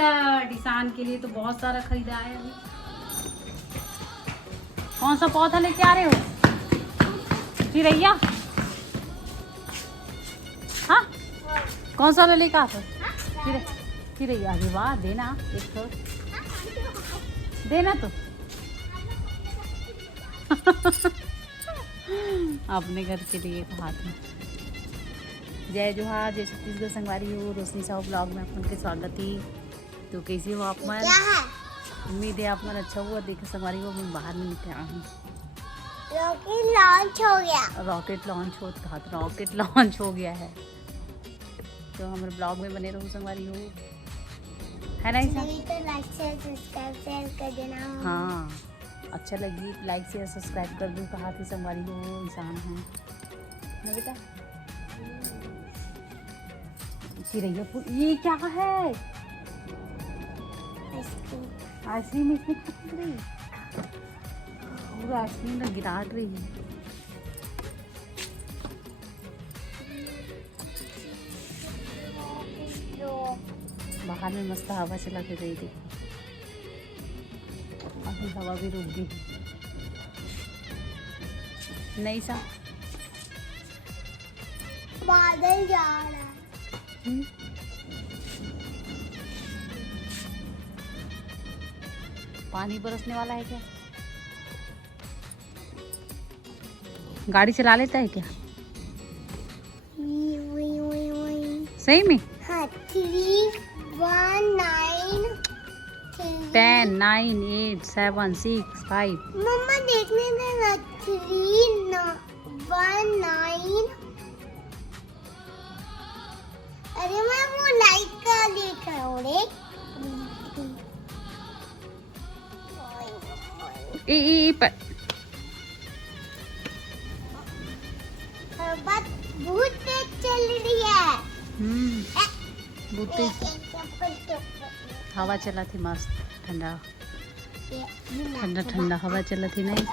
Biscuit Ishan के लिए तो बहुत सारा खरीदा है अभी। कौन सा पौधा लेके आ रहे हो? चिरैया? हाँ, कौन सा लेके आते हो? चिरैया। अरे वाह, देना एक तो, देना तो। अपने घर के लिए कहा था। जय जोहार, जय छत्तीसगढ़ संगवारी हो। रोशनी साहब ब्लॉग में आपके स्वागत ही। तो कैसे हो आप? मन उम्मीद है आप मन अच्छा हुआ। देखे संगवारी हो, मैं बाहर में निकला हूँ। रॉकेट लॉन्च हो गया। रॉकेट लॉन्च हो कहा था, रॉकेट लॉन्च हो गया है। तो हमारे ब्लॉग में बने रहो संगवारी हो, है ना ईशान? तो लाइक शेयर सब्सक्राइब कर देना। हाँ, अच्छा लगी लाइक शेयर सब्सक्राइब कर दूँ कहा थी संगवारी हो। ईशान है ना बेटा? चिरैया ये क्या है? आइसक्रीम इसमें खत्म रही, पूरा आइसक्रीम ना गिरा रही है। बाहर में मस्त हवा चला के गई थी, अभी हवा भी रुक गई। नहीं सा बादल जा रहा है। पानी बरसने वाला है क्या? गाड़ी चला लेता है क्या सही में? हाँ, 3, 1, 9, 10, 9, 8, 7, 6, 5। मम्मा देखने देना। 3, 1, 9। अरे मैं वो लाइट का देख रहा हूँ रे। पर बात बहुत तेज चल रही है। बहुत तेज हवा चला थी, मस्त ठंडा ठंडा ठंडा हवा चला थी। नहीं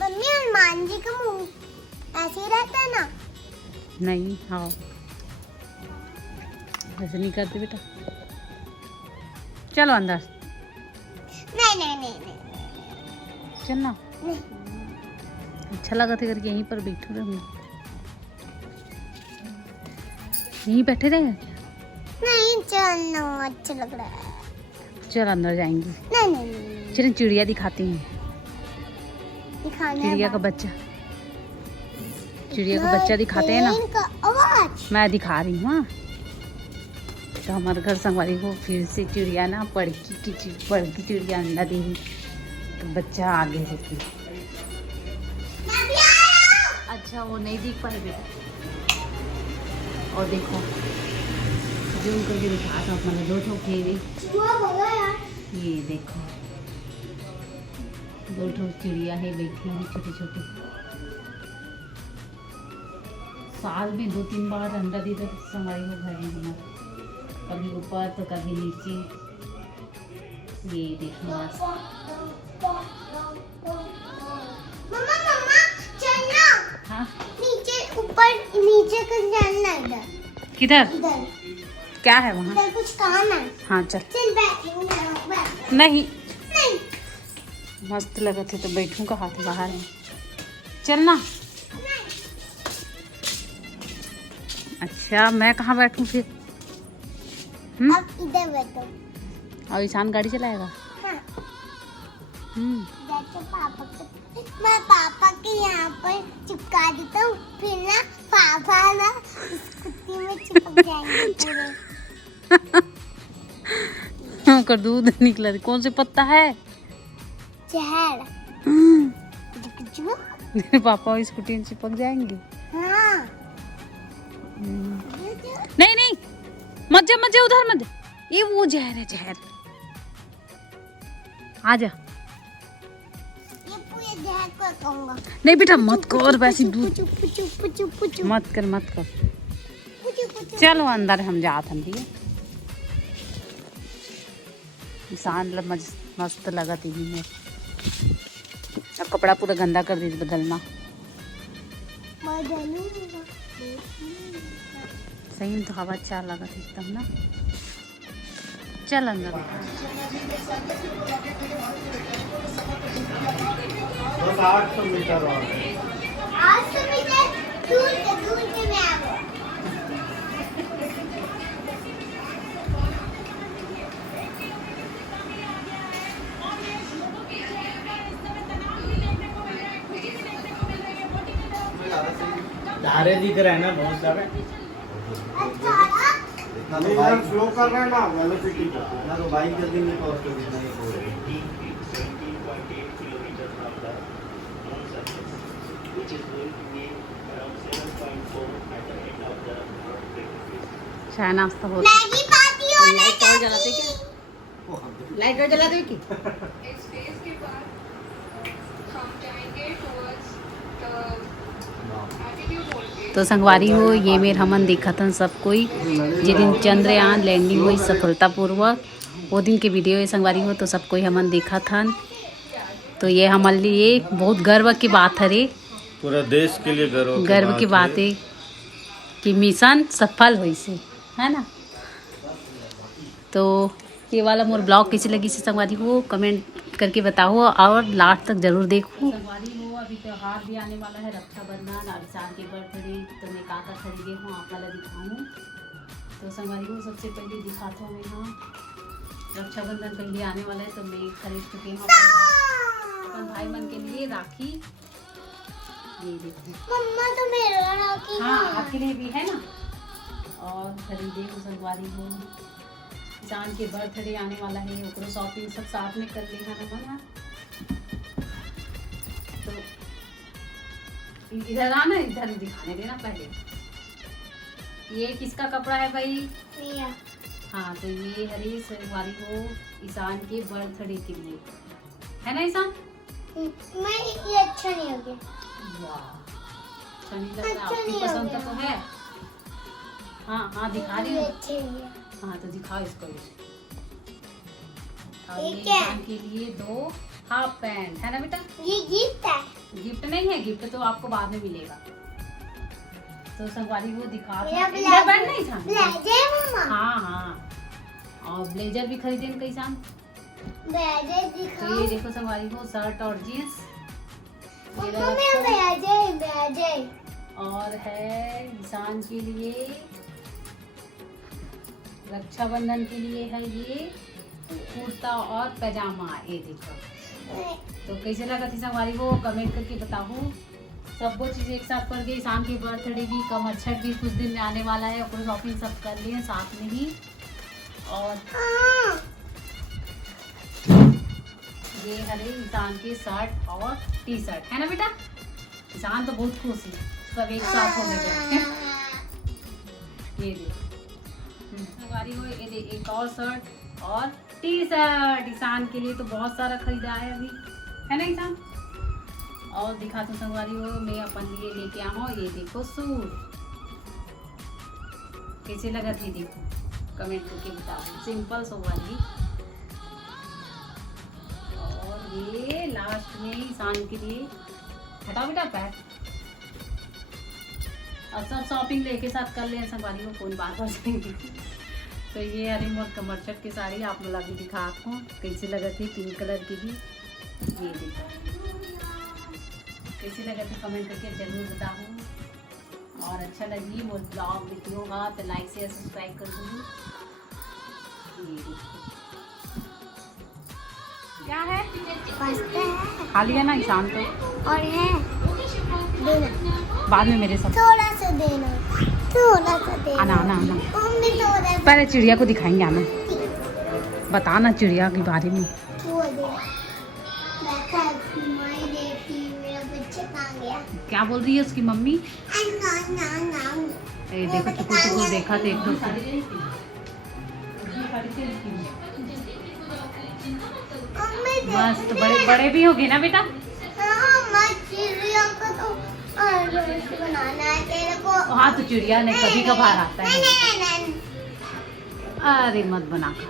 मम्मी, हनुमान जी का मुंह ऐसे ही रहता है ना? नहीं, हाँ ऐसे नहीं करते बेटा। चलो अंदर। नहीं। चलना अच्छा लगा था करके यहीं पर बैठे रहे, यहीं बैठे रहे। नहीं, चलना अच्छा लग रहा है। चल अंदर जाएंगे। नहीं। चल चिड़िया दिखाती हैं। दिखाना चिड़िया का बच्चा, चिड़िया का बच्चा दिखाते हैं ना, आवाज मैं दिखा रही हूँ। हाँ, तो हमारे घर संगवारी को फिर से चिड़िया ना बड़की चिड़िया अंडा दी, तो बच्चा आगे होती। अच्छा वो नहीं दिख पाए बेटा। और देखो जूम करके दिखा था अपना 2 ठोक थे। ये देखो 2 ठोक चिड़िया है बैठी है, छोटी छोटी। साल में 2-3 बार अंडा दी तो संगवारी को घर में हमारा, कभी ऊपर तो कभी नीचे। ये देखो मम्मा चलना। हाँ, नीचे कुछ जानना इधर। किधर? इधर क्या है वहाँ? इधर कुछ काम है। हाँ चल। चल बैठ। नहीं, नहीं। मस्त लगा थे तो बैठूंगा हाथ बाहर में। चलना। अच्छा मैं कहाँ बैठूं फिर? अब इधर बैठो। और ईशान गाड़ी चलाएगा? हाँ। हम्म। मैं पापा के यहाँ पर चिपका देता हूँ, फिर ना पापा ना इस कुत्ती में चिपक जाएंगे पूरे। कर दूध निकला। कौन से पत्ता है? जहर। मेरे पापा स्कूटी में चिपक जाएंगे। हाँ। नहीं मत जा उधर मत जा। ये वो जहर है, जहर। आ जा। ये पूरे जहर को कहूँगा। नहीं बेटा मत कर, वैसे दूध पुचू। मत कर। चलो अंदर हम जाते हैं। ठीक है इंसान मस्त लगा टीवी में। अब कपड़ा पूरा गंदा कर दी बदलना। सही में तो हवा अच्छा लगा था एकदम ना। चल अंदर। बस 800 मीटर और 800 मीटर दूर से मैं आ गया। तारे दिख रहे हैं ना बहुत सारे। इतना तो बाइक स्लो कर रहा है ना, वेलोसिटी का इतना तो बाइक जल्दी नहीं पहुंच सकती जितना ये हो रही है। चाय नाश्ता हो मैगी पार्टी होने लाइट और जलाते क्या? लाइट और जलाते की? तो संगवारी हो ये मेर हमन देखा था सब कोई जिस दिन चंद्रयान लैंडिंग हुई सफलतापूर्वक, वो दिन के वीडियो है संगवारी हो। तो सब कोई हमन देखा था। तो ये हमारे लिए बहुत गर्व की बात है रे, पूरा देश के लिए गर्व की बात है कि मिशन सफल हुई से, है ना। तो ये वाला मोर ब्लॉग कैसी लगी से संगवारी हो कमेंट करके बताओ और लास्ट तक जरूर देखो। संगवारी हो अभी त्योहार भी आने वाला है, रक्षाबंधन और इंसान के बर्थडे। तो मैं का खरीदे हूँ आप वाला दिखाऊँ। तो संगवारी हो सबसे पहले दिखाता हूँ मैं यहाँ रक्षाबंधन पहले आने वाला है। तो मैं खरीद चुकी हूँ अपन भाई मन के लिए राखी। ये देखो मम्मा तो मेरा राखी। हाँ आपके लिए भी है ना। और खरीदे हूँ संगवारी हो इंसान के बर्थडे आने वाला है, ओकरो शॉपिंग सब साथ में कर लेना ना मना। तो इधर आना, इधर दिखाने देना पहले। ये किसका कपड़ा है भाई? मिया। हाँ तो ये हरी संगवारी हो ईशान के बर्थडे के लिए है ना ईशान। मैं ये अच्छा नहीं हो गया। वाह अच्छा नहीं लग रहा, अच्छा आपकी नहीं पसंद हो का तो गया। है। हाँ हाँ दिखा रही ये हूँ। अच्छे नहीं है। हाँ तो दिखाओ इसको। और ये ये क्या? इंसान के लिए 2 हाफ पैंट है ना बेटा। ये गिफ्ट है। गिफ्ट नहीं है, गिफ्ट तो आपको बाद में मिलेगा। तो संगवारी वो दिखा मेरा इधर बैठ नहीं था। ब्लेजर मम्मा। हाँ हाँ और ब्लेजर भी खरीदे कई शाम। ब्लेजर तो दिखाओ। ये देखो संगवारी हो शर्ट और जीन्स मम्मा मेरा ब्लेजर। और है इंसान के लिए रक्षाबंधन के लिए है ये कुर्ता और पैजामा। ये देखो तो कैसे लगा थी संगवारी वो कमेंट करके बताओ। सब वो चीज़ एक साथ कर गई। शाम के बर्थडे भी कमर छठ भी कुछ दिन में आने वाला है, और शॉपिंग सब कर लिए साथ में ही। और ये हरे इंसान के शर्ट और टी शर्ट है ना बेटा। इंसान तो बहुत खुश है सब एक साथ होने पर। ये देखो संगवारी हो ये देख एक और शर्ट और टी शर्ट ईशान के लिए तो बहुत सारा खरीदा है अभी, है ना ईशान। और दिखा तो संगवारी हो मैं अपन लिए लेके आऊँ। ये देखो सूट कैसे लगा थी देखो कमेंट करके बताओ। सिंपल सोवाली। और ये लास्ट में ईशान के लिए हटाओ बेटा पैक। और सब शॉपिंग लेके साथ कर ले संगवारी हो कौन बार बार जाएंगे। तो ये हरी मोर कमर छठ की साड़ी आप लोग अभी दिखा आपको कैसी लगा थी पिंक कलर की भी। ये देखो कैसी लगा थी कमेंट करके जरूर बताओ। और अच्छा लगी मोर ब्लॉग देखी होगा तो लाइक शेयर सब्सक्राइब कर दूँगी। ये देखो क्या है खा लिया ना ईशान तो। और है देना बाद में मेरे साथ थोड़ा सा देना आना आना आना। मम्मी थोड़ा सा पहले चिड़िया को दिखाएंगे आना। बताना चिड़िया के बारे में। वो दे देखा मैं देखी मेरा बच्चा कहाँ गया। क्या बोल रही है उसकी मम्मी। ना ए देखो टुकुर टुकुर देखा तो एक दो बस तो बड़े बड़े भी हो गए ना बेटा। हाँ मैं चिड़िया का तो बनाना है तेरे को। हाँ तो चिड़िया ने कभी कभार आता है। नहीं अरे मत बना खा।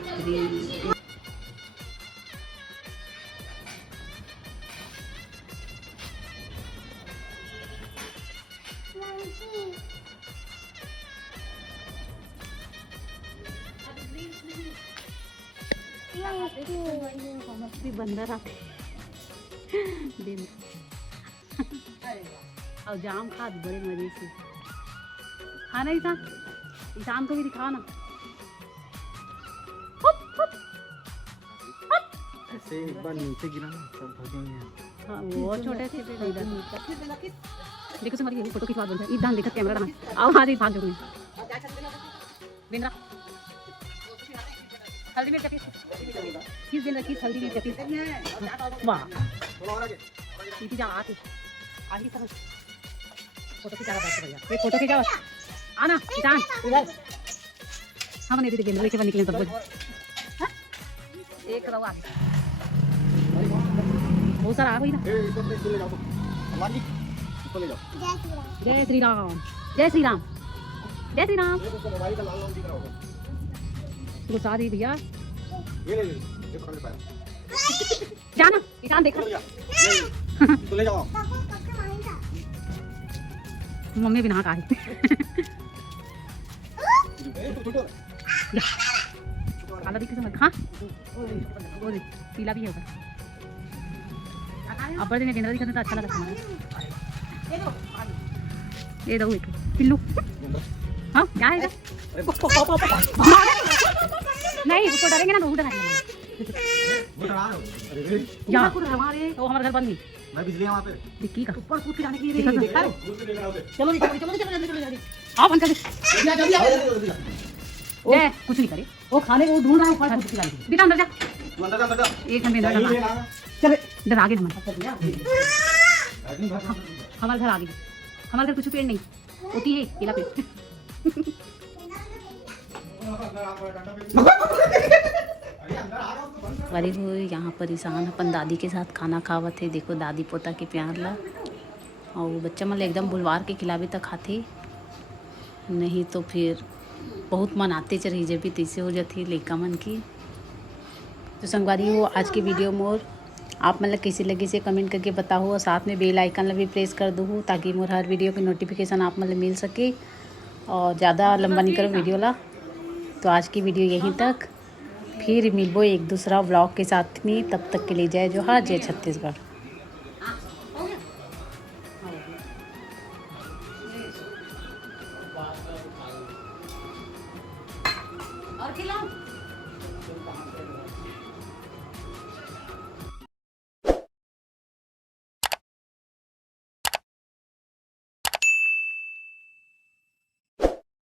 भी बंदर आते दिन और जाम खा बड़े मजे से खाना ही था। ईशान को भी दिखाओ ना। ऐसे एक बार नीचे गिरा ना सब भागेंगे। हाँ वो छोटे थे देखो तुम्हारी यही फोटो खिंचवा बोलते हैं इधर देखो कैमरा डाल आओ हाँ जी भाग जाओ बिंद्रा हल्दी मिर्च किस दिन रखी हल्दी मिर्च वाह इसी जा आती आगे सब फोटो खिंचा रहा है भैया ये फोटो खिंचाओ आना ईशान इधर हम नहीं दीदी बिंद्रा के निकले सब कुछ एक रवा बहुत सारा आ गई ना। जय श्री राम जय श्री राम जय श्री राम गुस्सा दी भैया जाना ईशान देखो मम्मी भी नहा का काला दिखे समझ हाँ वो देख पीला भी है उधर अब बड़े दिन गेंदा दिखा तो अच्छा लगा था ये दो एक पिल्लू हाँ क्या है नहीं उसको डरेंगे ना तो उधर यहाँ वो हमारे घर बंद नहीं मैं बिजली वहाँ पे डिक्की का ऊपर कूद के जाने की चलो चलो आओ बंद कर दे कुछ नहीं करे वो खाने को ढूंढ रहा है ऊपर कूद के जाने की बेटा अंदर जा एक घंटे अंदर चल इधर आगे हमारे घर आगे हमारे घर कुछ पेड़ नहीं होती है केला पेड़ अरे वो यहाँ पर ईशान अपन दादी के साथ खाना खावत थे देखो दादी पोता के प्यार ला और वो बच्चा मतलब एकदम बुलवार के खिलावे तक खाते नहीं तो फिर बहुत मन आते चढ़ी जब भी तीसरे हो जाती लड़का मन की। तो संगवारी हो आज की वीडियो मोर आप मतलब कैसी लगी से कमेंट करके बताओ और साथ में बेल आइकन भी प्रेस कर दो ताकि मोर हर वीडियो की नोटिफिकेशन आप मतलब मिल सके और ज़्यादा लंबा नहीं करो वीडियो ला। तो आज की वीडियो यहीं तक फिर मिलबो एक दूसरा ब्लॉग के साथ में तब तक के लिए जय जोहार जय छत्तीसगढ़। और खिलाओ